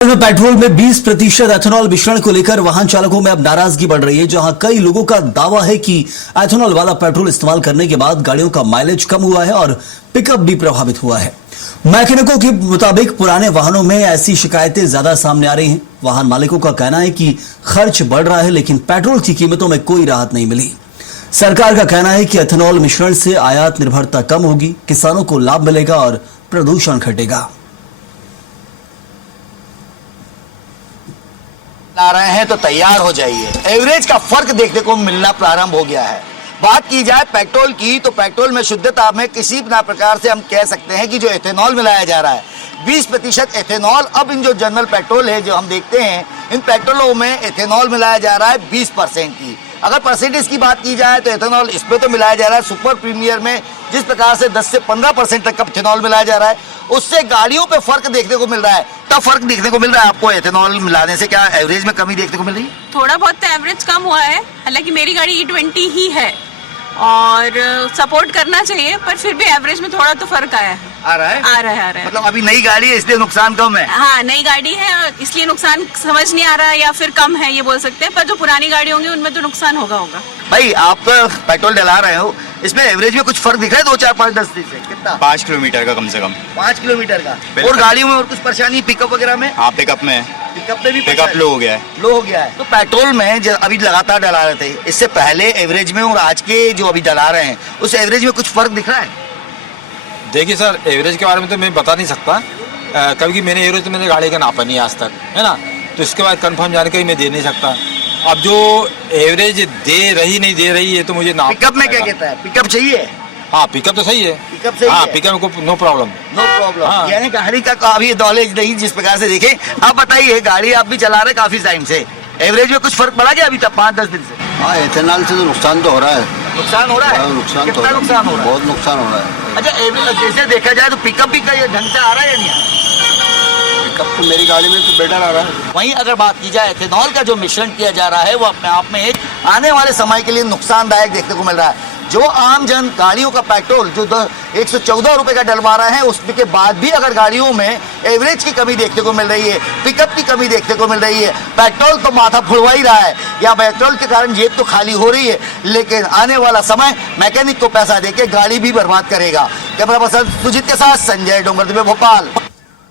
में पेट्रोल में 20% एथेनॉल मिश्रण को लेकर वाहन चालकों में अब नाराजगी बढ़ रही है। जहां कई लोगों का दावा है कि एथेनॉल वाला पेट्रोल इस्तेमाल करने के बाद गाड़ियों का माइलेज कम हुआ है और पिकअप भी प्रभावित हुआ है। मैकेनिकों के मुताबिक पुराने वाहनों में ऐसी शिकायतें ज्यादा सामने आ रही हैं। वाहन मालिकों का कहना है कि खर्च बढ़ रहा है, लेकिन पेट्रोल की कीमतों में कोई राहत नहीं मिली। सरकार का कहना है कि एथेनॉल मिश्रण से आयात निर्भरता कम होगी, किसानों को लाभ मिलेगा और प्रदूषण घटेगा। आ रहे हैं तो तैयार हो जाइए। एवरेज का फर्क देखने को मिलना प्रारंभ हो गया है। बात की जाए पेट्रोल की, तो पेट्रोल में शुद्धता में किसी ना प्रकार से हम कह सकते हैं कि जो एथेनॉल मिलाया जा रहा है 20% एथेनॉल। अब इन जो जनरल पेट्रोल है जो हम देखते हैं, इन पेट्रोलों में एथेनॉल मिलाया जा रहा है 20% की। अगर परसेंटेज की बात की जाए तो एथेनॉल इसमें तो मिलाया जा रहा है सुपर प्रीमियर में जिस प्रकार से 10 से 15% तक का एथेनॉल मिलाया जा रहा है, उससे गाड़ियों पे फर्क देखने को मिल रहा है। तब फर्क देखने को मिल रहा है आपको एथेनॉल मिलाने से। क्या एवरेज में कमी देखने को मिल रही है? थोड़ा बहुत तो एवरेज कम हुआ है, हालांकि मेरी गाड़ी E20 ही है और सपोर्ट करना चाहिए, पर फिर भी एवरेज में थोड़ा तो फर्क आया है। आ रहा है। मतलब अभी नई गाड़ी है इसलिए नुकसान कम है। हाँ, नई गाड़ी है इसलिए नुकसान समझ नहीं आ रहा है या फिर कम है ये बोल सकते हैं, पर जो पुरानी गाड़ी होंगी उनमें तो नुकसान होगा। भाई आप तो पेट्रोल डला रहे हो, इसमें एवरेज में कुछ फर्क दिख रहा है 2, 4, 5, 10 से? कितना? 5 किलोमीटर का कम से कम। 5 किलोमीटर का। और गाड़ियों में और कुछ परेशानी पिकअप वगैरह में? हाँ, पिकअप में भी पिकअप लो हो गया है। लो हो गया है। तो पेट्रोल में जो अभी लगातार डला रहे थे, इससे पहले एवरेज में और आज के जो अभी डला रहे हैं उस एवरेज में कुछ फर्क दिख रहा है? देखिए सर, एवरेज के बारे में तो मैं बता नहीं सकता, क्योंकि मैंने एवरेज तो मैंने गाड़ी का नापा नहीं आज तक, है ना, तो इसके बाद कंफर्म जानकारी मैं दे नहीं सकता। अब जो एवरेज दे रही नहीं दे रही है तो मुझे नाप। पिकअप में क्या कहता है? पिकअप चाहिए? हाँ, पिकअप तो सही है। पिकअप सही हाँ, है? पिकअप को नो प्रॉब्लम। No problem. हाँ। यानी गाड़ी का काफी नॉलेज नहीं जिस प्रकार से देखें। आप बताइए, गाड़ी आप भी चला रहे काफी टाइम से, एवरेज में कुछ फर्क पड़ा क्या अभी तक 5-10 दिन से? हाँ, एथेनॉल से तो नुकसान तो हो रहा है। नुकसान हो रहा है? नुकसान तो कितना नुकसान हो रहा है? बहुत नुकसान हो रहा है। अच्छा, एवरेज जैसे देखा जाए तो पिकअप भी का ये ढंग से आ रहा है या नहीं आ रहा? पिकअप तो मेरी गाड़ी में तो बेटर आ रहा है। वहीं अगर बात की जाए एथेनॉल का जो मिश्रण किया जा रहा है वो अपने आप में एक आने वाले समय के लिए नुकसानदायक देखने को मिल रहा है। जो आम जन गाड़ियों का पेट्रोल जो 114 रुपए का डलवा रहे हैं, उसके बाद भी अगर गाड़ियों में एवरेज की कमी देखने को मिल रही है, पिकअप की कमी देखने को मिल रही है, पेट्रोल तो माथा फुलवा ही रहा है या पेट्रोल के कारण जेब तो खाली हो रही है, लेकिन आने वाला समय मैकेनिक को पैसा देके गाड़ी भी बर्बाद करेगा। कैमरा पर्सन सुजीत के साथ संजय डोंगरदेव, भोपाल।